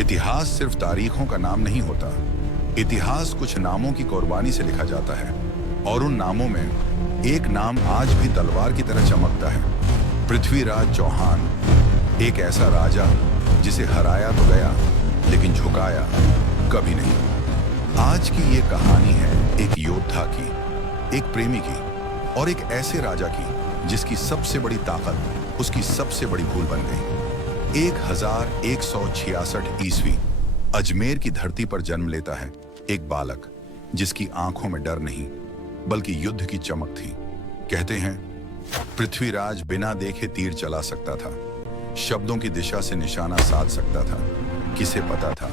इतिहास सिर्फ तारीखों का नाम नहीं होता। इतिहास कुछ नामों की कुर्बानी से लिखा जाता है, और उन नामों में एक नाम आज भी तलवार की तरह चमकता है। पृथ्वीराज चौहान, एक ऐसा राजा जिसे हराया तो गया, लेकिन झुकाया कभी नहीं। आज की ये कहानी है एक योद्धा की, एक प्रेमी की, और एक ऐसे राजा की जिसकी सबसे बड़ी ताकत उसकी सबसे बड़ी भूल बन गई। 1166 ईस्वी अजमेर की धरती पर जन्म लेता है एक बालक, जिसकी आंखों में डर नहीं बल्कि युद्ध की चमक थी। कहते हैं पृथ्वीराज बिना देखे तीर चला सकता था, शब्दों की दिशा से निशाना साध सकता था। किसे पता था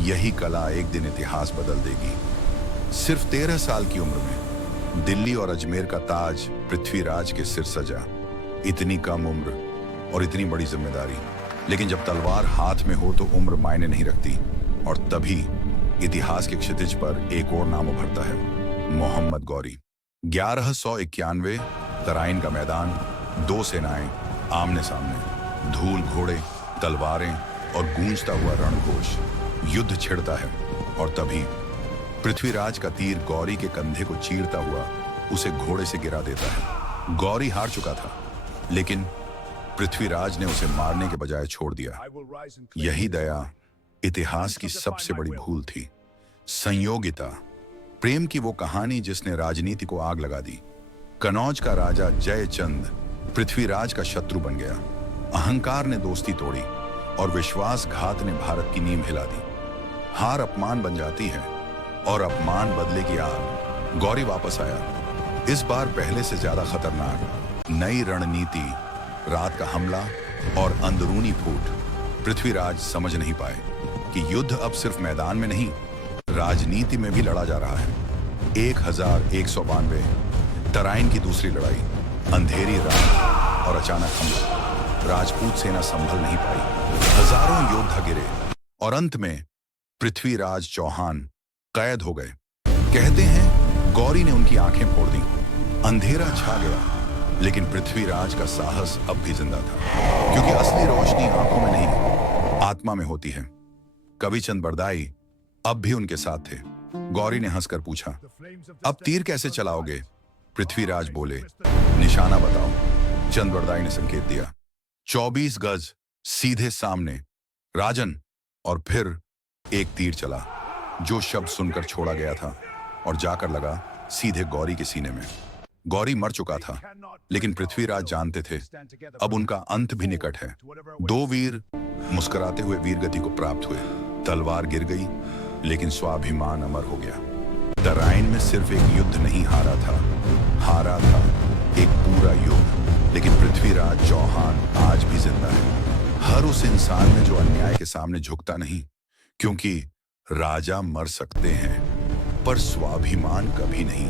यही कला एक दिन इतिहास बदल देगी। सिर्फ 13 साल की उम्र में दिल्ली और अजमेर का ताज पृथ्वीराज के सिर सजा। इतनी कम उम्र और इतनी बड़ी जिम्मेदारी, लेकिन जब तलवार हाथ में हो तो उम्र मायने नहीं रखती। और तभी इतिहास के क्षितिज पर एक और नाम उभरता है, मोहम्मद गौरी। 1191 तराइन का मैदान, दो सेनाएं आमने सामने, धूल घोड़े, तलवारें और गूंजता हुआ रणघोष। युद्ध छिड़ता है और तभी पृथ्वीराज का तीर गौरी के कंधे को चीरता हुआ उसे घोड़े से गिरा देता है। गौरी हार चुका था, लेकिन पृथ्वीराज ने उसे मारने के बजाय छोड़ दिया। यही दया इतिहास की सबसे बड़ी भूल थी। संयोगिता, प्रेम की वो कहानी जिसने राजनीति को आग लगा दी। कनौज का राजा जयचंद पृथ्वीराज का शत्रु बन गया। अहंकार ने दोस्ती तोड़ी और विश्वासघात ने भारत की नींव हिला दी। हार अपमान बन जाती है और अपमान बदले की आग। गौरी वापस आया, इस बार पहले से ज्यादा खतरनाक। नई रणनीति, रात का हमला और अंदरूनी फूट। पृथ्वीराज समझ नहीं पाए कि युद्ध अब सिर्फ मैदान में नहीं, राजनीति में भी लड़ा जा रहा है। 1192 तराइन की दूसरी लड़ाई, अंधेरी रात और अचानक हमला। राजपूत सेना संभल नहीं पाई, हजारों योद्धा गिरे और अंत में पृथ्वीराज चौहान कैद हो गए। कहते हैं गौरी ने उनकी आंखें फोड़ दी, अंधेरा छा गया, लेकिन पृथ्वीराज का साहस अब भी जिंदा था, क्योंकि असली रोशनी आंखों में नहीं आत्मा में होती है। कविचंद बरदाई अब भी उनके साथ थे। गौरी ने हंसकर पूछा, अब तीर कैसे चलाओगे? पृथ्वीराज बोले, निशाना बताओ। चंद बरदाई ने संकेत दिया, 24 गज सीधे सामने। राजन। और फिर एक तीर चला, जो शब्द सुनकर छोड़ा गया था और जाकर लगा सीधे गौरी के सीने में। गौरी मर चुका था, लेकिन पृथ्वीराज जानते थे अब उनका अंत भी निकट है। दो वीर मुस्कुराते हुए वीरगति को प्राप्त हुए। तलवार गिर गई, लेकिन स्वाभिमान अमर हो गया। तराइन में सिर्फ एक युद्ध नहीं हारा था एक पूरा युग। लेकिन पृथ्वीराज चौहान आज भी जिंदा है, हर उस इंसान में जो अन्याय के सामने झुकता नहीं, क्योंकि राजा मर सकते हैं पर स्वाभिमान कभी नहीं।